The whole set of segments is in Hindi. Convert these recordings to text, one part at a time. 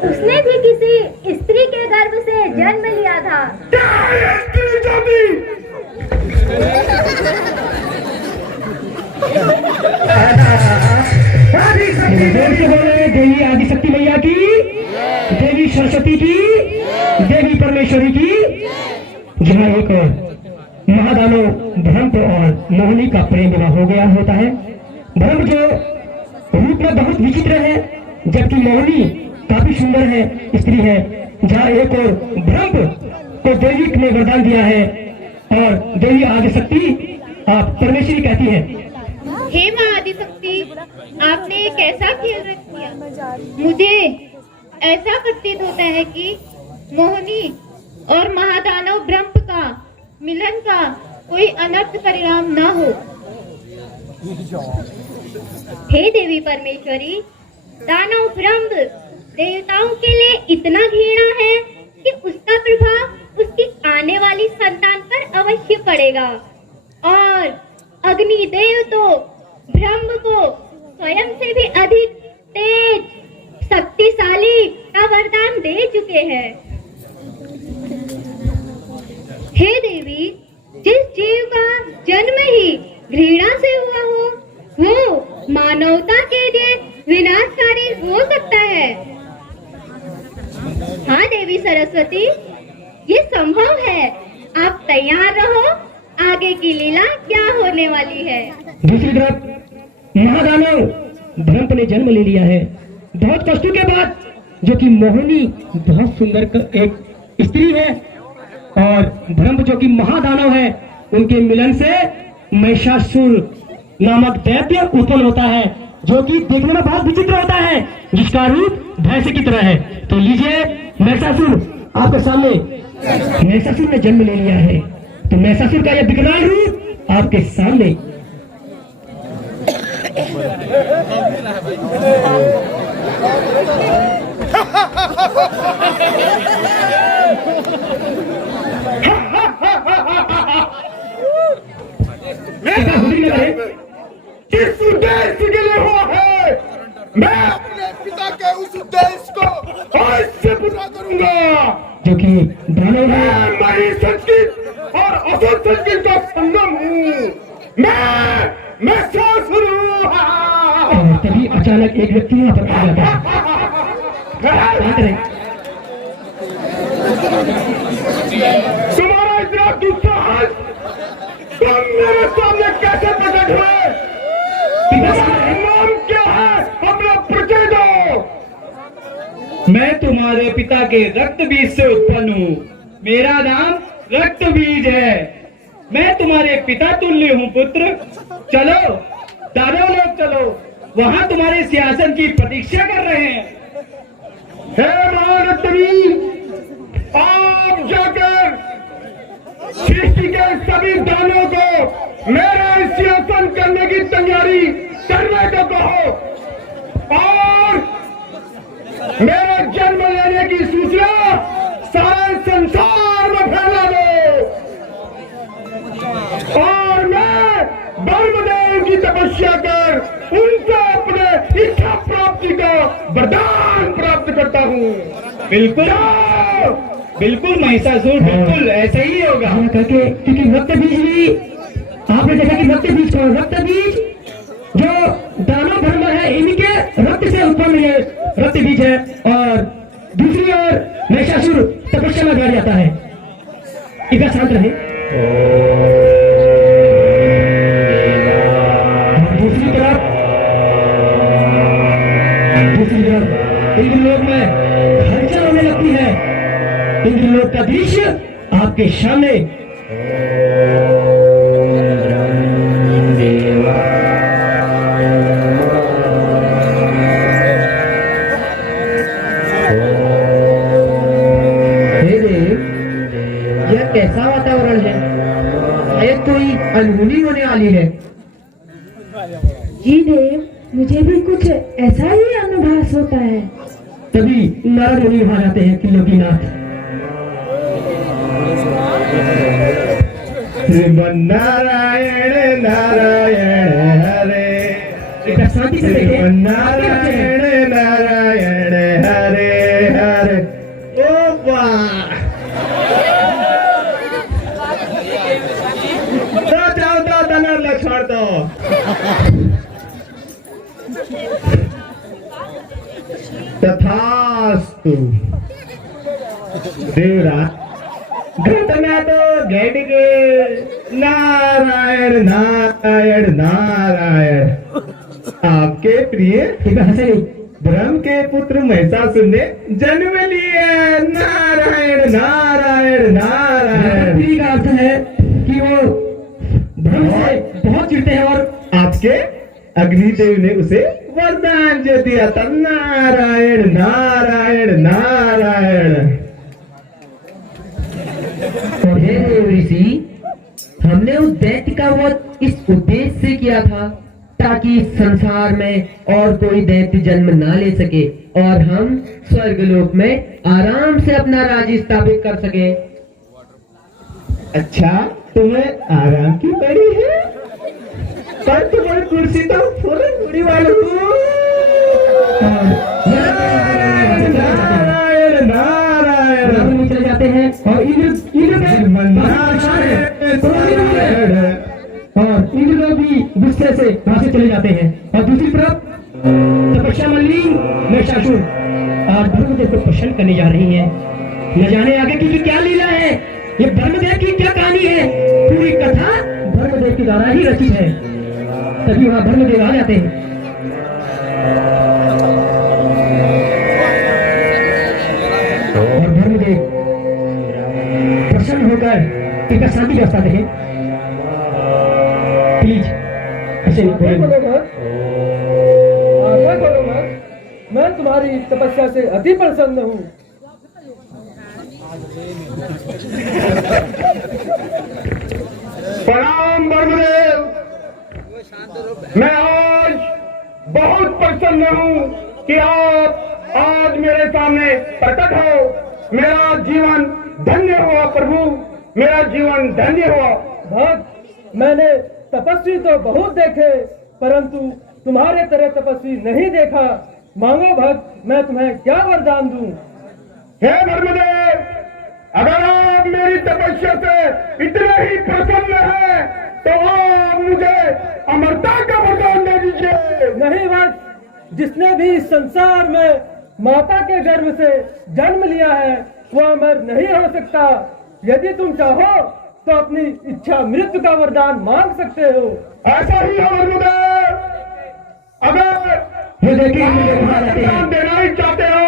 उसने भी किसी स्त्री के गर्भ से जन्म लिया था। देवी आदिशक्ति मैया की, देवी सरस्वती की, देवी परमेश्वरी की, जहाँ एक महादानव ब्रह्म और मोहिनी का प्रेम विवाह हो गया होता है। ब्रह्म जो रूप में बहुत विचित्र है, जबकि मोहिनी काफी सुंदर है, स्त्री है। जहाँ एक और ब्रह्म को देवी ने वरदान दिया है और देवी आदिशक्ति आप परमेश्वरी कहती है। हे माँ आदिशक्ति, आपने एक ऐसा खेल रच दिया, मुझे ऐसा प्रतीत होता है कि मोहिनी और महादानव ब्रह्म का मिलन का कोई अनर्थ परिणाम न हो। हे देवी परमेश्वरी, दानव ब्रह्म देवताओं के लिए इतना घृणा है कि उसका प्रभाव उसकी आने वाली संतान पर अवश्य पड़ेगा। और अग्निदेव तो ब्रह्म को स्वयं से भी अधिक तेज शक्तिशाली का वरदान दे चुके हैं। हे देवी, जिस जीव का जन्म ही घृणा से हुआ हो, वो मानवता के लिए विनाशकारी हो सकता है। हाँ देवी सरस्वती, ये संभव है। आप तैयार रहो, आगे की लीला क्या होने वाली है। दूसरी तरफ महादानव ब्रह्म ने जन्म ले लिया है बहुत कष्टों के बाद, जो कि मोहिनी बहुत सुंदर एक स्त्री है और ब्रह्म जो कि महादानव है, उनके मिलन से महिषासुर नामक दैत्य उत्पन्न होता है, जो कि देखने में बहुत विचित्र होता है, जिसका रूप भैंस की तरह है। तो लीजिए, महिषासुर आपके सामने। महिषासुर ने जन्म ले लिया है, तो महिषासुर का यह विकराल रूप आपके सामने। किस उद्देश्य के लिए हुआ है, मैं अपने पिता के उस उद्देश्य को अवश्य पूरा करूंगा, जो कि दानव है। मैं संस्कृत और असुर संस्कृत का संगम हूँ। मैं शासुर हूँ। और तभी अचानक एक व्यक्ति वहां पर आ जाता है। तुम्हारा इतना दुस्साहस तुम मेरे सामने कैसे प्रकट हुए? नाम क्या है? अपना परिचय दो। मैं तुम्हारे पिता के रक्त बीज से उत्पन्न हूँ। मेरा नाम रक्त बीज है। मैं तुम्हारे पिता तुल्य हूँ पुत्र। चलो दानव लोग, चलो, वहाँ तुम्हारे सिंहासन की प्रतीक्षा कर रहे हैं। हे महान रक्त बीज, आप जाकर सृष्टि के सभी दानों को मेरा सिंहासन करने की तैयारी करने को कहो और मेरे जन्म लेने की सूचना सारे संसार में फैला दो। और मैं ब्रह्मदेव की तपस्या कर उनसे अपने इच्छा प्राप्ति का वरदान प्राप्त करता हूँ। बिल्कुल बिल्कुल महिषासुर, बिल्कुल ऐसे ही होगा। करके, क्योंकि रक्त बीज भी आपने देखा कि रक्त बीज जो दानव धर्म है, इनके रक्त से उत्पन्न ये रक्त बीज है। और दूसरी ओर महिषासुर तपस्या में बैठ जाता है। इधर शांत रहे। दूसरी तरफ इंद्रलोक में हलचल होने लगती है। इंद्रलोक का दृश्य आपके सामने। यह कैसा वातावरण है? शायद कोई अनहोनी होने वाली है। जी देव, मुझे भी कुछ ऐसा ही अनुभव होता है। तभी नारद मुनि वहां जाते हैं, त्रिलोकीनाथ। नारायण नारायण हरे, एक शांति से देखें। नारायण नारायण हरे तथास्तु। देवराज घटना तो घट गए। नारायण नारायण नारायण। आपके प्रिय हंसे ब्रह्म के पुत्र महिषासुर ने जन्म लिया। नारायण नारायण नारायण। का अर्थ है कि वो ब्रह्म से बहुत चिढ़ते हैं और आपके अग्निदेव ने उसे वरदान जो दिया था। नारायण नारायण नारायण। और हे देव ऋषि, हमने उस दैत्य का वध इस उद्देश्य से किया था ताकि इस संसार में और कोई दैत्य जन्म ना ले सके और हम स्वर्गलोक में आराम से अपना राज्य स्थापित कर सके। अच्छा, तुम्हें आराम की पड़ी है, पर तुम्हारी कुर्सी तो फौरन उड़ी वाली हूँ। नारायण नारायण। चले जाते हैं और इंद्र लोग भी गुस्से से वहां से चले जाते हैं। और दूसरी तरफ तपस्या मल्लिनी महिषासुर और ब्रह्मदेव को प्रसन्न करने जा रही है। न जाने आगे की क्या लीला है, ये ब्रह्मदेव की क्या कहानी है। पूरी कथा ब्रह्मदेव के द्वारा ही रचित है। तभी वहां ब्रह्मदेव आ जाते हैं। और ब्रह्मदेव प्रसन्न होकर एक शांति व्यवस्था देखें। प्लीज ऐसे नहीं बोलेंगे। मैं तुम्हारी तपस्या से अति प्रसन्न हूँ। प्रणाम ब्रह्मदेव। मैं आज बहुत प्रसन्न हूँ कि आप आज मेरे सामने प्रकट हो। मेरा जीवन धन्य हुआ प्रभु, मेरा जीवन धन्य हुआ। भक्त, मैंने तपस्वी तो बहुत देखे, परंतु तुम्हारे तरह तपस्वी नहीं देखा। मांगो भक्त, मैं तुम्हें क्या वरदान दूं? हे ब्रह्मदेव, अगर आप मेरी तपस्या से इतने ही प्रसन्न हैं, तो आप मुझे अमरता का वरदान दे दीजिए। नहीं भक्त, जिसने भी इस संसार में माता के गर्भ से जन्म लिया है वो अमर नहीं हो सकता। यदि तुम चाहो तो अपनी इच्छा मृत्यु का वरदान मांग सकते हो। ऐसा ही हो ब्रह्मदेव। अगर वरदान देना ही चाहते हो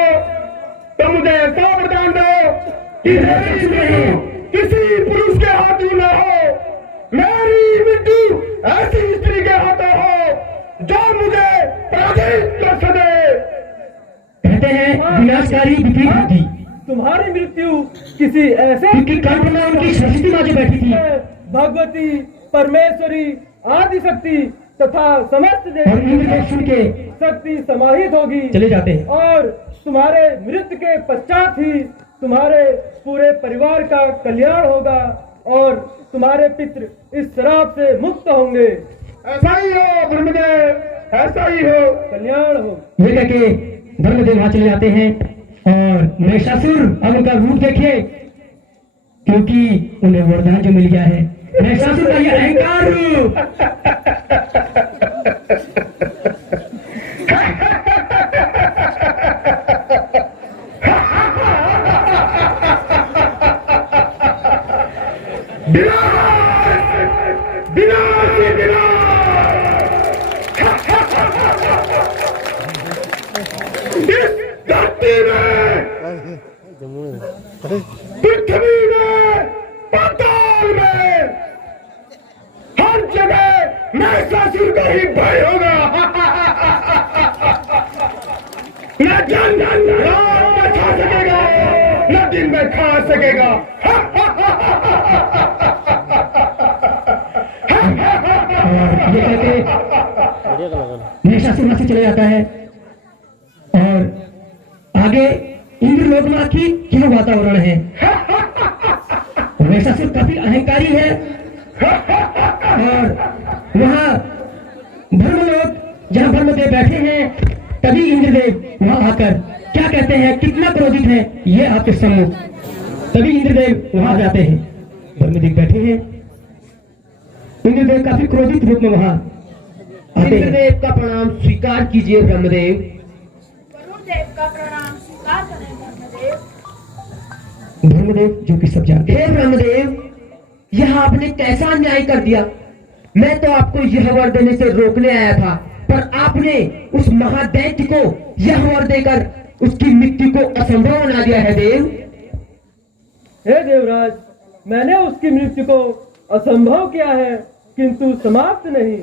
तो मुझे ऐसा वरदान दो कि किसी पुरुष के हाथों न हो, मेरी मृत्यु ऐसी स्त्री के हाथों हो जो मुझे पराजित कर सके। कहते हैं विनाशकारी विपरीत बुद्धि। तुम्हारी मृत्यु किसी ऐसे क्योंकि कल्पना उनकी सरस्वती माँ जो बैठी थी, भगवती परमेश्वरी आदि शक्ति तथा समस्त और इंद्र लोग सुन के शक्ति समाहित होगी। चले जाते हैं। और तुम्हारे मृत्यु के पश्चात ही तुम्हारे पूरे परिवार का कल्याण होगा और तुम्हारे पितृ इस श्राप से मुक्त होंगे। ऐसा ही हो ब्रह्मदेव, ऐसा ही हो, कल्याण हो। ये कह के ब्रह्मदेव वहां चले जाते हैं और महिषासुर अब उनका रूप देखिए, क्योंकि उन्हें वरदान जो मिल गया है। महिषासुर का ये अहंकार रूप। पृथ्वी में, पाताल में, हर जगह महिषासुर का ही भय होगा। न दिन रात में खा सकेगा, न दिन में खा सकेगा। और ये कहते महिषासुर वहां से चले जाता है और आगे इंद्रलोक में की क्या वातावरण है। महिषासुर काफी अहंकारी है और वहाँ ब्रह्मलोक जहाँ ब्रह्मदेव बैठे हैं, तभी इंद्रदेव वहाँ आकर क्या कहते हैं, कितना क्रोधित है ये आपके सम्मुख। तभी इंद्रदेव वहाँ जाते हैं, ब्रह्मदेव बैठे हैं। इंद्रदेव काफी क्रोधित रूप में वहाँ इंद्रदेव का प्रणाम स्वीकार कीजिए ब्रह्मदेव। ब्रह्मदेव जो कि सब जानते हैं। ब्रह्मदेव, यह आपने कैसा अन्याय कर दिया। मैं तो आपको यह वर देने से रोकने आया था, पर आपने उस महादैत्य को यह वर देकर उसकी मृत्यु को असंभव बना दिया है देव। हे देवराज, मैंने उसकी मृत्यु को असंभव किया है, किंतु समाप्त नहीं।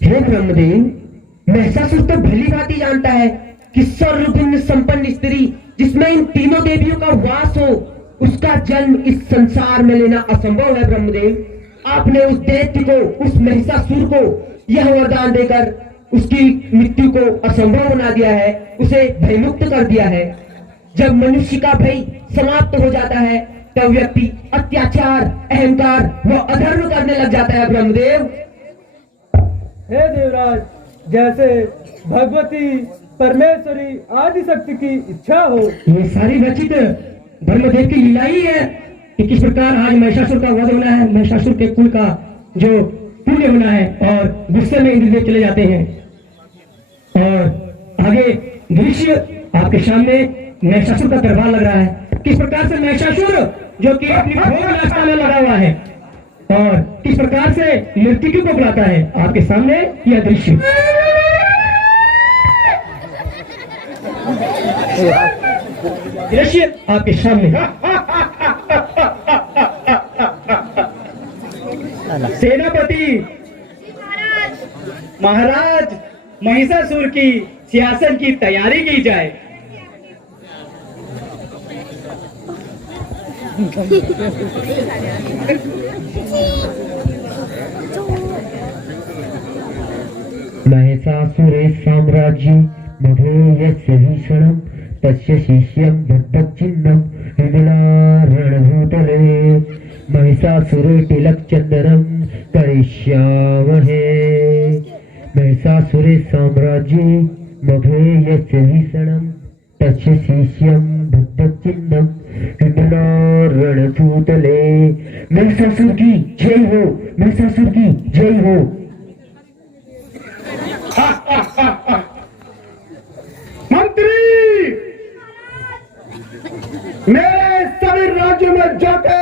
हे ब्रह्मदेव, महिषासुर तो भली भांति जानता है कि सर्वगुण संपन्न स्त्री जिसमें इन तीनों देवियों का वास हो, उसका जन्म इस संसार में लेना असंभव है। ब्रह्मदेव, आपने उस दैत्य को, उस महिषासुर को यह वरदान देकर उसकी मृत्यु को असंभव बना दिया है, उसे भयमुक्त कर दिया है। जब मनुष्य का भय समाप्त हो जाता है तब व्यक्ति अत्याचार, अहंकार व अधर्म करने लग जाता है। ब्रह्मदेव, हे देवराज, जैसे भगवती परमेश्वरी आदि शक्ति की इच्छा हो। ये सारी रचित ब्रह्मदेव की लीला ही है कि किस प्रकार आज महिषासुर का वध होना है, महिषासुर के कुल का जो पुण्य होना है, और गुस्से में इंद्रदेव चले जाते हैं। और आगे दृश्य आपके सामने महिषासुर का दरबार लग रहा है, किस प्रकार से महिषासुर जो कि अपनी भोग नाश्ता में लगा हुआ है और किस प्रकार से मृत्यु को बुलाता है। आपके सामने यह दृश्य। दृश्य आपके सामने। सेनापति महाराज, महिषासुर की सिंहासन की तैयारी की जाए। महिषासुरे साम्राज्य मधेयस्य भीषणं तस्य शिष्यं दत्तचिह्नं विमलारणभूतले महिषासुरे तिलकचन्दनं करिष्यामहे। महिषासुरे साम्राज्ये मधेयस्य भीषणं तस्य शिष्यं दत्तचिह्नं विमलारणभूतले। महिषासुर की जय हो, महिषासुर की जय हो। मंत्री, मेरे सभी राज्यों में जाके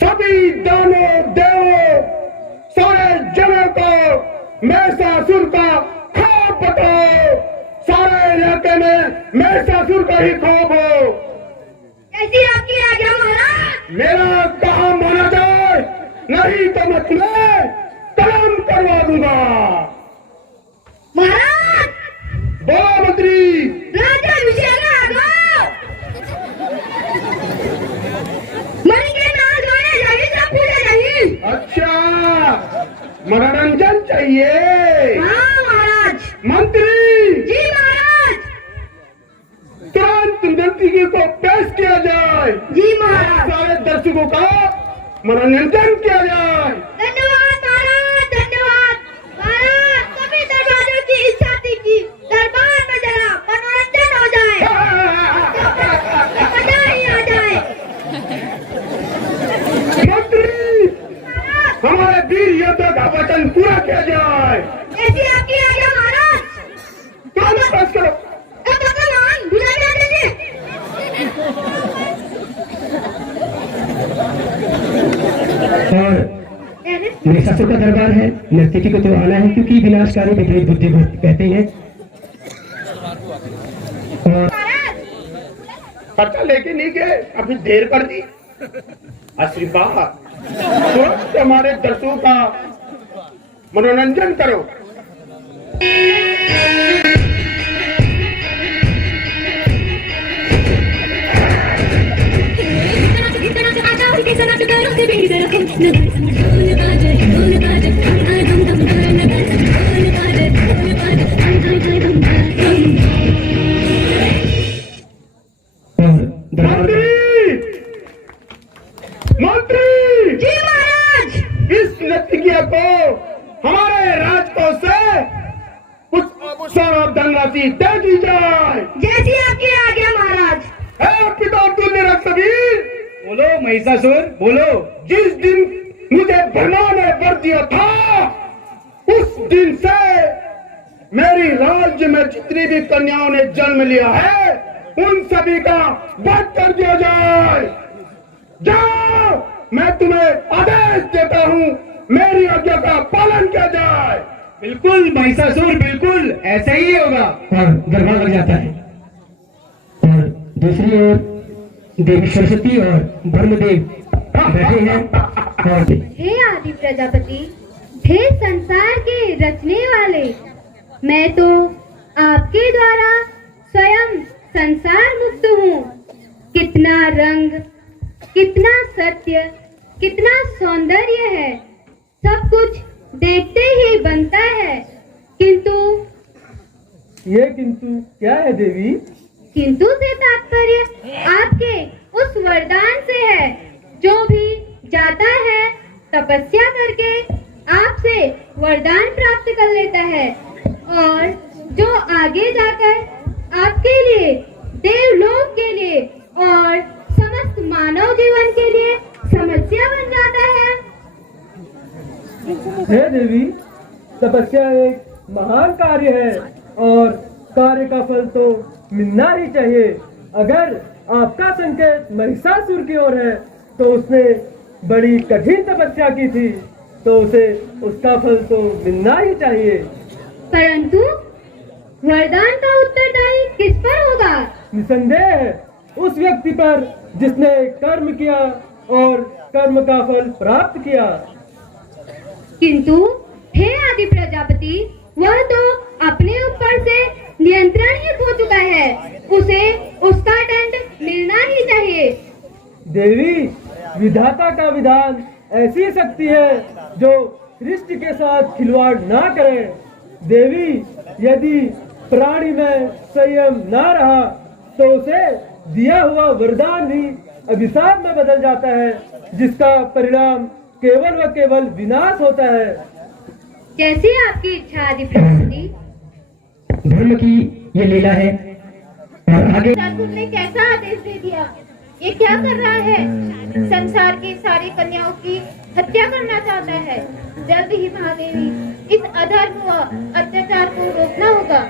सभी दानों देवों सारे जनों को महिषासुर का खौफ बताओ। सारे इलाके में महिषासुर का ही खौफ हो। कैसी आपकी आज्ञा महाराज। मेरा कहा माना जाए, नहीं तो मैं तुम्हें कलम करवा दूंगा। महाराज, बोलो मंत्री। राजा विषय मणि के नाच गाने चाहिए, सब पूजा चाहिए। अच्छा, मनोरंजन चाहिए। हाँ महाराज। मंत्री जी महाराज। तुरंत नर्तकी को पेश किया जाए। जी महाराज। सारे दर्शकों का मनोरंजन किया जाए। धन्यवाद महाराज, धन्यवाद महाराज। सभी दरबारों की इच्छा थी कि दरबार में जरा मनोरंजन हो जाए, मजा ही आ जाए। मंत्री, हमारे वीर योद्धा का वचन पूरा किया जाए। कैसी आपकी आज्ञा महाराज। तुरंत पेश करो। भगवान बुला दीजिए। और महिषासुर का दरबार है, नर्तकी को तो आना है क्योंकि विनाशकारी विपरीत बुद्धि कहते हैं। और खर्चा लेके नहीं गए, अभी देर कर दी। आशीर्वाद तो हमारे दर्शकों का मनोरंजन करो। मंत्री, मंत्री जी महाराज। इस नर्तकिया को हमारे राजकोष से कुछ आभूषण और धनराशि दे दी जाए। जैसी आपकी आज्ञा महाराज। है पिता तुल्य रक्तवीर, बोलो महिषासुर, बोलो। जिस दिन मुझे ब्रह्मा ने वर दिया था, उस दिन से मेरी राज्य में जितनी भी कन्याओं ने जन्म लिया है उन सभी का वध कर दिया जाए। जाओ, मैं तुम्हें आदेश देता हूँ, मेरी आज्ञा का पालन किया जाए। बिल्कुल महिषासुर, बिल्कुल ऐसा ही होगा। और दरबार लग जाता है। और दूसरी ओर देवी सरस्वती और ब्रह्मदेव बैठे हैं। और हे आदि प्रजापति, हे संसार के रचने वाले, मैं तो आपके द्वारा स्वयं संसार मुक्त हूँ। कितना रंग, कितना सत्य, कितना सौंदर्य है, सब कुछ देखते ही बनता है। किंतु ये किंतु क्या है देवी? किंतु से तात्पर्य आपके उस वरदान से है, जो भी जाता है तपस्या करके आपसे वरदान प्राप्त कर लेता है, और जो आगे जाकर आपके लिए, देवलोक के लिए और समस्त मानव जीवन के लिए समस्या बन जाता है। हे देवी, तपस्या एक महान कार्य है और कार्य का फल तो मिलना ही चाहिए। अगर आपका संकेत महिषासुर की ओर है तो उसने बड़ी कठिन तपस्या की थी, तो उसे उसका फल तो मिलना ही चाहिए। परंतु वरदान का उत्तरदायी किस पर होगा? निसंदेह उस व्यक्ति पर जिसने कर्म किया और कर्म का फल प्राप्त किया। किंतु हे आदि प्रजापति, वह तो अपने ऊपर से नियंत्रण ही खो चुका है, उसे उसका दंड मिलना ही चाहिए। देवी, विधाता का विधान ऐसी शक्ति है जो सृष्टि के साथ खिलवाड़ ना करे। देवी, यदि प्राणी में संयम ना रहा तो उसे दिया हुआ वरदान भी अभिशाप में बदल जाता है, जिसका परिणाम केवल व केवल विनाश होता है। कैसी आपकी इच्छा आदि प्रजापति? धर्म की ये लीला है। और आगे ठाकुर ने कैसा आदेश दे दिया? ये क्या कर रहा है? संसार की सारी कन्याओं की हत्या करना चाहता है। जल्द ही महादेवी, इस अधर्म व अत्याचार को रोकना होगा।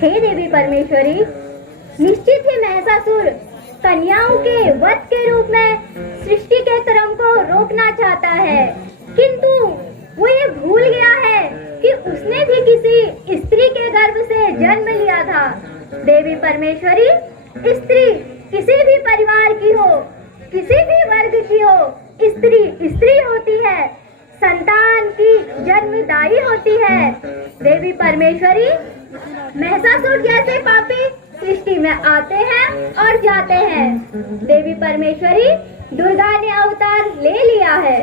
हे देवी परमेश्वरी, निश्चित ही महिषासुर कन्याओं के वध के रूप में सृष्टि के क्रम को रोकना चाहता है, किंतु वो ये भूल गया है कि उसने भी किसी स्त्री के गर्भ से जन्म लिया था। देवी परमेश्वरी, स्त्री किसी भी परिवार की हो, किसी भी वर्ग की हो, स्त्री स्त्री होती है, संतान की जन्मदायी होती है। देवी परमेश्वरी, महिषासुर जैसे पापी सृष्टि में आते हैं और जाते हैं। देवी परमेश्वरी, दुर्गा ने अवतार ले लिया है।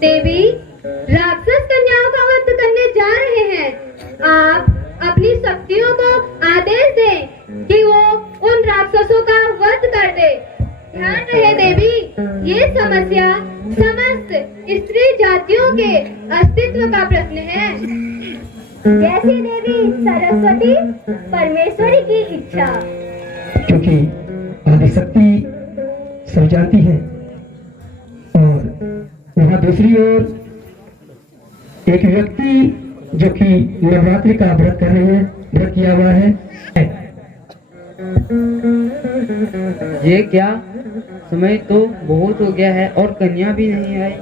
देवी, राक्षस कन्याओं का वध करने जा रहे हैं। आप अपनी शक्तियों को आदेश दें कि वो उन राक्षसों का वध कर दे। ध्यान रहे देवी, ये समस्या समस्त स्त्री जातियों के अस्तित्व का प्रश्न है। जैसी देवी सरस्वती परमेश्वरी की इच्छा। क्योंकि आदिशक्ति सब जानती है। और वहाँ दूसरी ओर एक व्यक्ति जो कि नवरात्रि का व्रत कर रहे हैं, व्रत किया हुआ है। ये क्या, समय तो बहुत हो गया है और कन्या भी नहीं आई।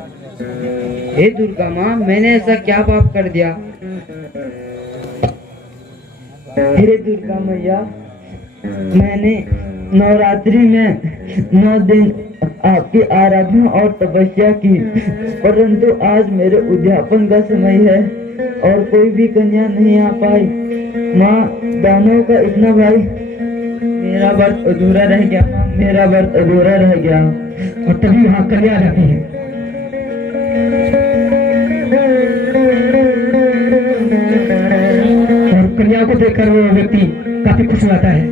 हे दुर्गा माँ, मैंने ऐसा क्या पाप कर दिया? हे दुर्गा मैया, मैंने नवरात्रि में 9 दिन आपकी आराधना और तपस्या की, परंतु आज मेरे उद्यापन का समय है और कोई भी कन्या नहीं आ पाई। माँ, दानव का इतना भाई, मेरा व्रत अधूरा रह गया, मेरा व्रत अधूरा रह गया। और तभी वहाँ कन्या आ जाती है। और कन्या को देखकर वो व्यक्ति काफी खुश हो जाता है।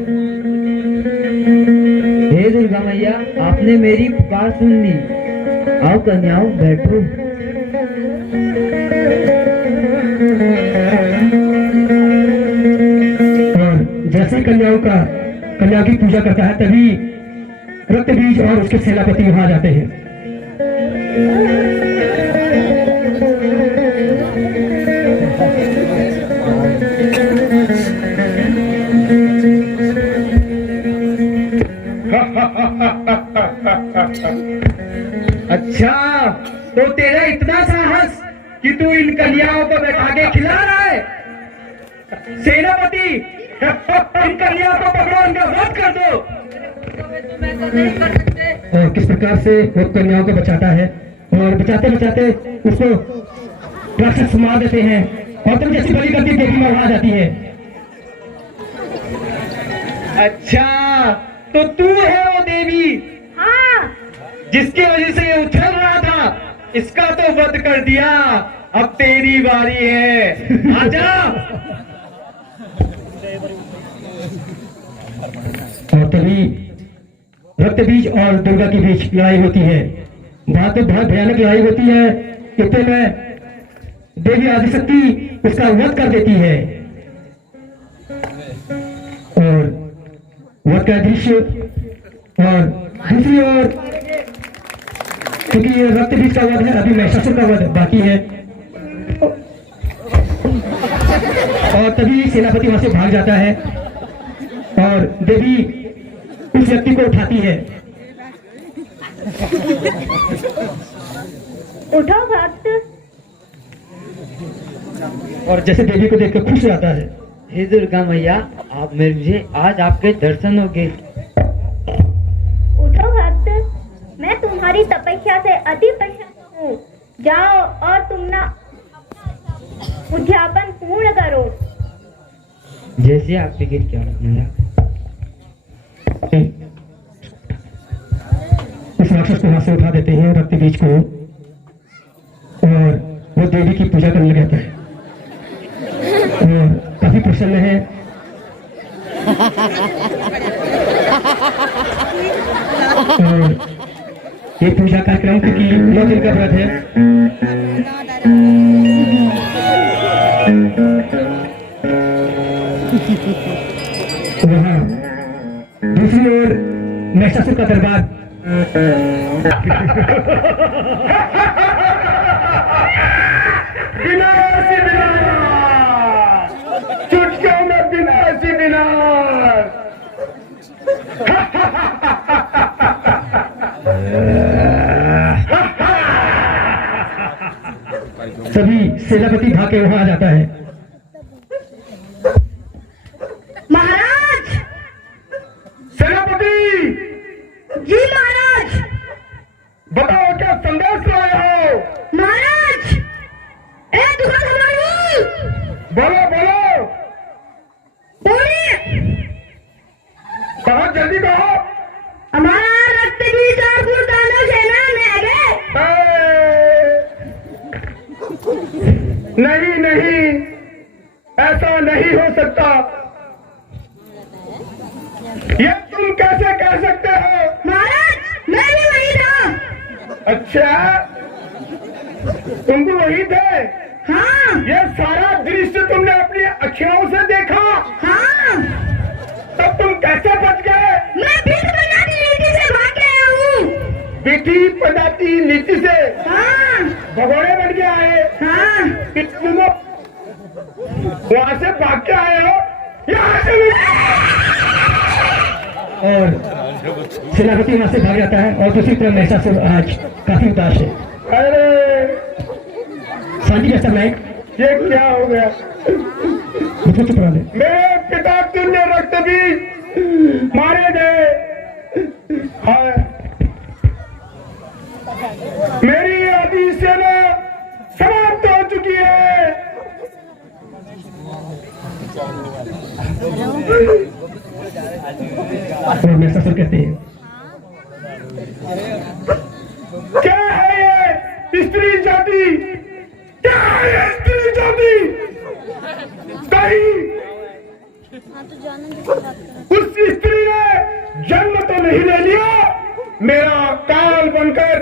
हे दुर्गा मैया, आपने मेरी पुकार सुन ली। आओ कन्याओं, बैठो। जैसे ही कन्याओं की पूजा करता है तभी रक्त बीज और उसके सेनापति वहां आ जाते हैं। अच्छा, तो तेरा इतना साहस कि तू इन कन्याओं को बैठा के खिला रहा है? सेनापति, इन कन्याओं को पकड़ो, इनका वध कर दो। और किस प्रकार से वो कन्याओं को बचाता है और बचाते बचाते उसको राक्षस मार देते हैं और तुम जैसी बलि करती देवी मां वहां आ जाती है। अच्छा, तो तू है वो देवी हाँ, जिसकी वजह से ये उछल रहा था, इसका तो वध कर दिया। अब तेरी बारी है, आजा। और तभी रक्त बीज और दुर्गा के बीच लड़ाई होती है। वहां तो बहुत भयानक लड़ाई होती है। इतने में देवी आदिशक्ति उसका वध कर देती है और वध का दृश्य। और दूसरी ओर क्योंकि ये रक्त बीज का वध है, अभी महिषासुर का वध बाकी है। और तभी सेनापति वहां से भाग जाता है और देवी उस व्यक्ति को उठाती है। उठो भक्त। और जैसे देवी को देखकर खुश हो जाता है। हे दुर्गा मैया, आप मुझे आज आपके दर्शन हो गए। उठो भक्त, मैं तुम्हारी तपस्या से अति प्रसन्न हूँ। जाओ और तुम ना उद्यापन पूर्ण करो। जैसे आपकी क्या मैया। उस राक्षस को वहां से उठा देते हैं रक्त बीज को और वो देवी की पूजा करने लग जाता है और काफी प्रसन्न है। और ये पूजा कार्यक्रम क्योंकि 9 दिन का व्रत है। वहाँ दूसरी ओर महिषासुर का दरबार विनाश ही विनाश, चुटकियों में विनाश ही विनाश। सभी सेनापति भाग के वहां आ जाता है। महाराज! सेनापति जी महाराज! बताओ क्या संदेश लाए हो? महाराज! ए दुकान हमारी! बोलो बोलो, बोलिए! कहो जल्दी कहो। हमारा रक्त बीज और गुरदानो सेना में आ गए। नहीं नहीं, ऐसा नहीं हो सकता। ये तुम कैसे कह सकते हो? महाराज, मैं भी वही था। अच्छा, तुम भी वही थे? हाँ ये सारा दृश्य तुमने अपनी अखियों से देखा? हाँ, तब तुम कैसे बच गए? मैं भीख बनाती नीति से भाग के आया हूँ। पीठी पदाती नीति से हाँ भगोड़े बन के आए? हाँ, कि तुम वहां से भाग के आए हो? यहाँ से और सेनापति वहां से भाग जाता है और दूसरी तरफ महिषासुर आज काफी उदास है। अरे शांति का समय ये क्या हो गया? मुझे चुप रहा दे। मेरे पिता तुल्य रक्त बीज मारे गए। हाँ, मेरी आदि सेना समाप्त हो चुकी है। और महिषासुर कहते हैं क्या है ये स्त्री जाति? क्या है ये स्त्री जाति? कहीं उस स्त्री ने जन्म तो नहीं ले लिया मेरा काल बनकर?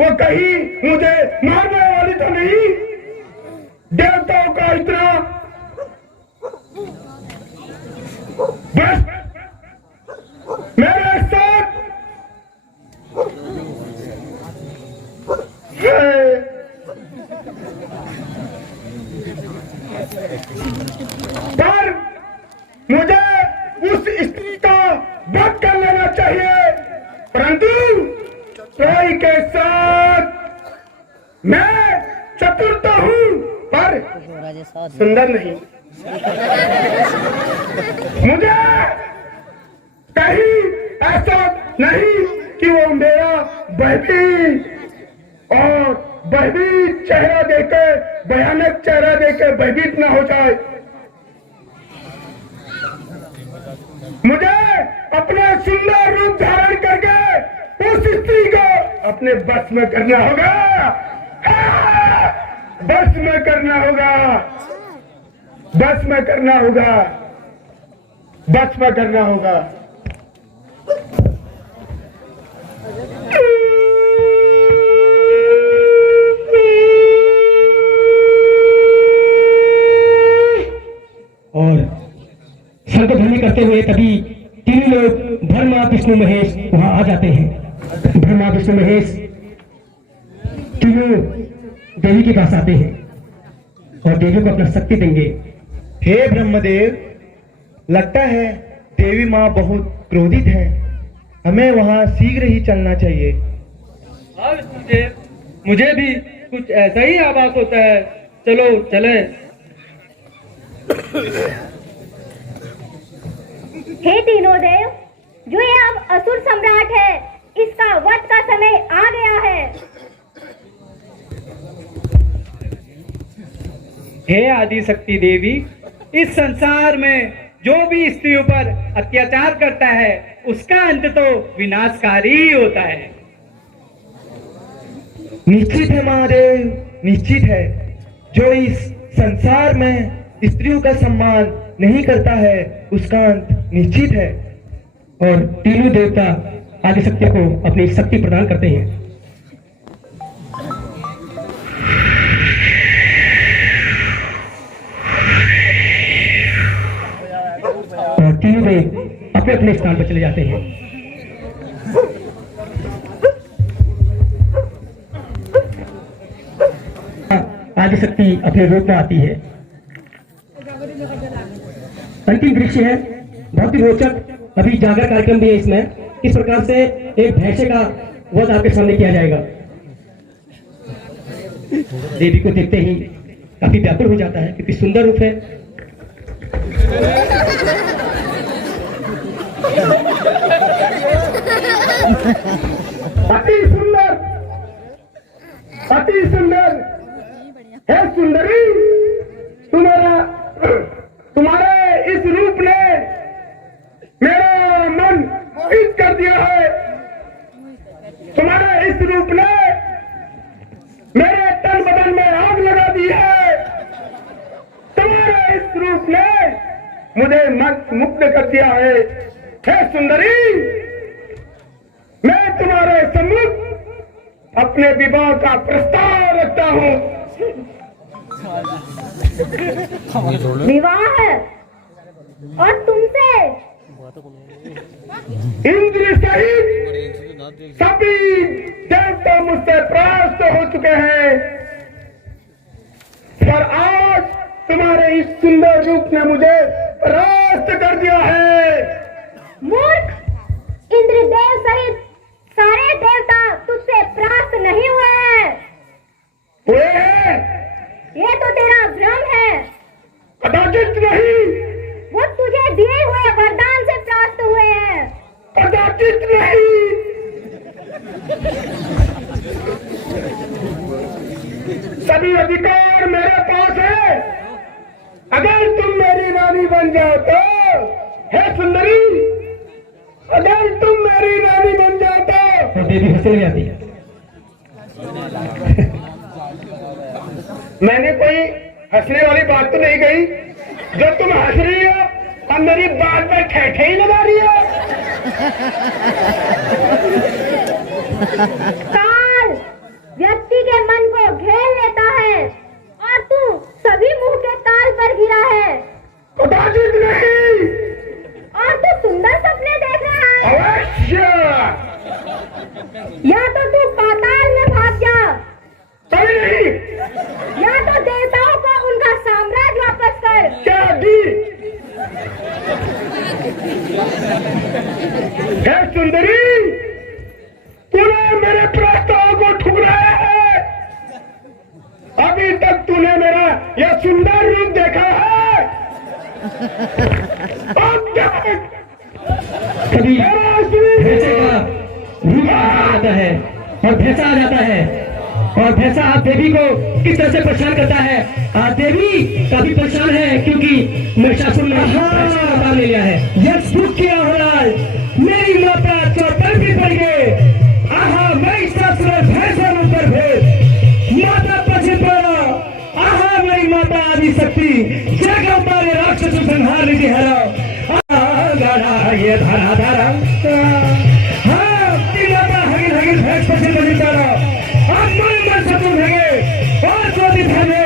वो कहीं मुझे मारने वाली तो नहीं? देवताओं का इतना बस मेरे साथ पर मुझे उस स्त्री का वध कर लेना चाहिए, परंतु ट्रॉय के साथ मैं चतुर तो हूं पर सुंदर नहीं। मुझे कहीं ऐसा नहीं कि वो मेरा भयभीत चेहरा देके, भयानक चेहरा देके भयभीत न हो जाए। मुझे अपना सुंदर रूप धारण करके उस स्त्री को अपने बस में करना होगा, बस में करना होगा, बस में करना होगा, बस में करना होगा। और सर्वध्वनि करते हुए तभी तीन लोग ब्रह्मा विष्णु महेश वहां आ जाते हैं। ब्रह्मा विष्णु महेश तीनों देवी के पास आते हैं और देवी को अपना शक्ति देंगे। हे ब्रह्मदेव, लगता है देवी माँ बहुत क्रोधित है, हमें वहाँ शीघ्र ही चलना चाहिए। हाँ विष्णुदेव, मुझे भी कुछ ऐसा ही आभास होता है, चलो चले। हे तीनों देव, जो ये अब असुर सम्राट है, इसका वध का समय आ गया है। हे आदि शक्ति देवी, इस संसार में जो भी स्त्रियों पर अत्याचार करता है उसका अंत तो विनाशकारी ही होता है। निश्चित है महादेव, निश्चित है। जो इस संसार में स्त्रियों का सम्मान नहीं करता है उसका अंत निश्चित है। और तीनों देवता आदि शक्ति को अपनी शक्ति प्रदान करते हैं। और तीनों देव अपने अपने स्थान पर चले जाते हैं। आदि शक्ति अपने रूप में आती है। अंतिम दृश्य है बहुत ही रोचक। अभी जागर कार्यक्रम भी है इसमें। किस प्रकार से एक भैंसे का वध आपके सामने किया जाएगा। देवी को देखते ही काफी व्याकुल हो जाता है क्योंकि सुंदर रूप है। अति सुंदर, अति सुंदर है सुंदरी। तुम्हारे इस रूप ने मेरा मन मोहित कर दिया है। तुम्हारे इस रूप ने मेरे तन बदन में आग लगा दी है। तुम्हारे इस रूप ने मुझे मुग्ध कर दिया है। हे सुंदरी, मैं तुम्हारे सम्मुख अपने विवाह का प्रस्ताव रखता हूँ। विवाह है और तुमसे इंद्र सहित सभी देवता मुझसे परास्त हो चुके हैं, पर आज तुम्हारे इस सुंदर रूप ने मुझे परास्त कर दिया है। मूर्ख, इंद्रदेव सहित सारे देवता तुझसे परास्त नहीं हुए हैं। हुए हैं? ये तो तेरा भ्रम है। कदाचित नहीं, वो तुझे दिए हुए वरदान से परास्त हुए हैं। कदाचित नहीं। सभी अधिकार मेरे पास है। अगर तुम मेरी रानी बन जाओ तो, हे सुंदरी, अगर तुम मेरी रानी बन जाओ तो। और देवी हंसने जाती है। मैंने कोई हंसने वाली बात तो नहीं कही। जो तुम हंस रही हो और मेरी बात पे ठेठे ही लगा रही हो। काल व्यक्ति के मन को घेर लेता है और तू सभी मुंह के ताल पर गिरा है। कदाचित नहीं। और तू पाताल में भाग जा, कभी नहीं। या तो देवताओं को उनका साम्राज्य वापस कर। क्या दी है सुंदरी, तूने मेरे प्रस्ताव को ठुकराया है। अभी तक तूने मेरा यह सुंदर रूप देखा है। अब क्या कभी भैंसे का रूप आ जाता है और भैंसा आ जाता है, और भैंसा आप देवी को किस तरह से परेशान करता है। आप देवी काफी परेशान है क्योंकि महिषासुर ने अवतार ले लिया है। यह दुख क्या हो रहा है, मेरी माता चौपर भी पड़ गए। आहा महिषासुर भैंसा रूप पर भेद, माता पछे पड़ा। आहा मेरी माता आदि शक्ति जग अवतारे राक्षस संहार निधि हरा। गाढ़ा ये धारा धारा, हाँ तेरी माता हगिल हगिल भैंस पछे पछे पड़ा। अब मन शत्रु भगे और क्रोधित भगे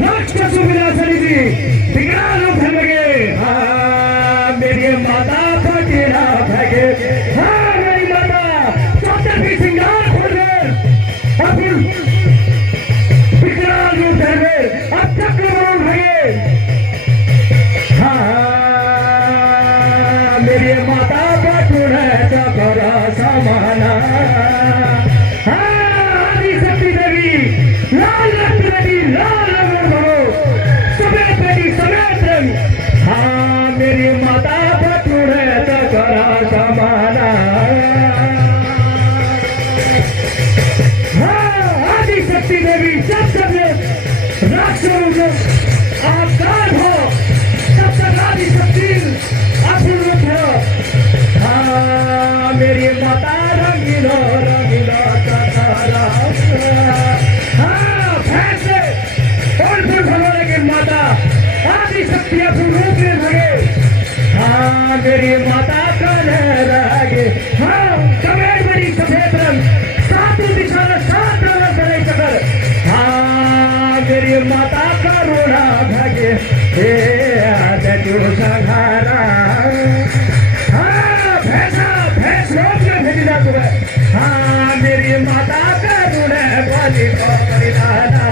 राक्षसु विनाशनी जी विकराल रूप भगे। हाँ मेरी माता पटेरा भगे, हाँ मेरी माता चौथर भी सिंगार खोल गए। अब विकराल रूप भगे, अब चक्रवाल भगे। हाँ मेरी माता पटुरा चकरा समाना। लाल रंग बेटी लाल रंग भरो, सफेद बेटी सफेद रंग। हाँ मेरी माता पटुरे चकरा समाना। हाँ आदि शक्ति देवी जब जब राक्षसों आकार हो तब तक आदि शक्ति अपूर्व हो। हाँ मेरी माता रंगीलो रंगीलो चकरा। माता आदि शक्ति रूप में भगे। हाँ मेरी माता का लहरागे। हाँ सफेद बड़ी सफेद रंग, सातों दिशा में सात रंग बड़े चक्कर। हाँ मेरी माता का रोना भागे, हे आदि संहारा। हाँ भैंसा भैंस लोग में भेजा तुम्हें। हाँ मेरी माता का रोना वाली को परिधाना।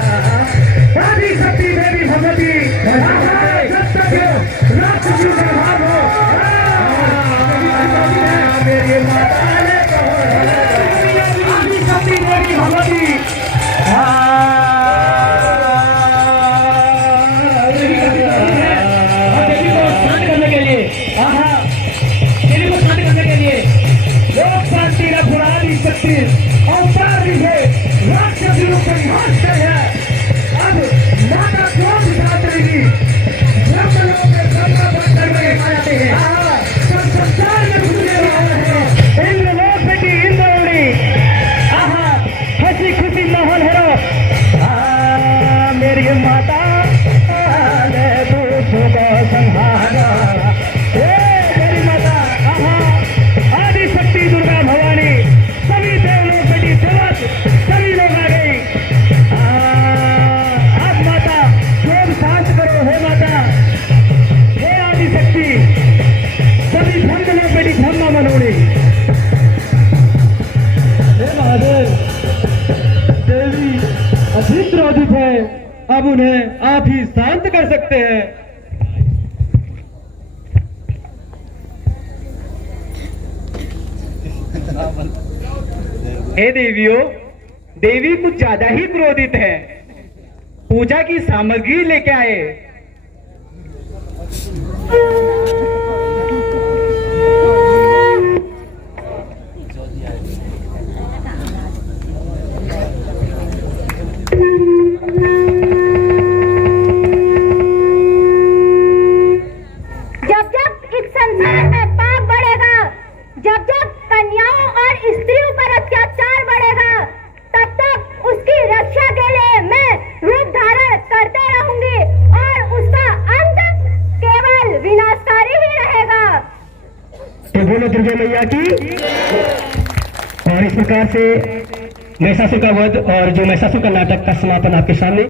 आदि शक्ति देवी भगवती राक्षसी संहार हो। मेरी माता ने आदि शक्ति देवी भगवती देवी को शांत करने के लिए, देवी को शांत करने के लिए लोक शांति रघुरानी शक्ति अवतार भी है। राक्षसी रूप संहार है। अब माता क्रोध दिखा करेगी, ब्रह्मलोक में ब्रह्मा बन कर आ जाते हैं। सब संसार में घूमने वाले हैं। इंद्रलोक बेटी इंद्रवणी, आहा हंसी खुशी माहौल है। मेरी माता ने दूसरों को संहारा। मेरी माता आहा आदि शक्ति दुर्गा भवानी, सभी देवलोक बेटी देवत सभी लोग आ गई। शांत करो हे माता, हे आदि शक्ति, सभी धर्म में बेटी धर्म मनोड़ी। हे महादेव, देवी अधिक क्रोधित है, अब उन्हें आप ही शांत कर सकते हैं। हे देवियों, देवी कुछ ज्यादा ही क्रोधित है। पूजा की सामग्री लेके आए। जब जब इस संसार में पाप बढ़ेगा, जब जब कन्याओं और स्त्रियों पर अत्याचार बढ़ेगा, तब तक उसकी रक्षा के लिए मैं रूप धारण करते रहूंगी और उसका अंत केवल विनाशकारी ही रहेगा। तो बोलो दुर्गा मैया की। और इस प्रकार से महिषासुर का वध और जो महिषासुर का नाटक का समापन आपके सामने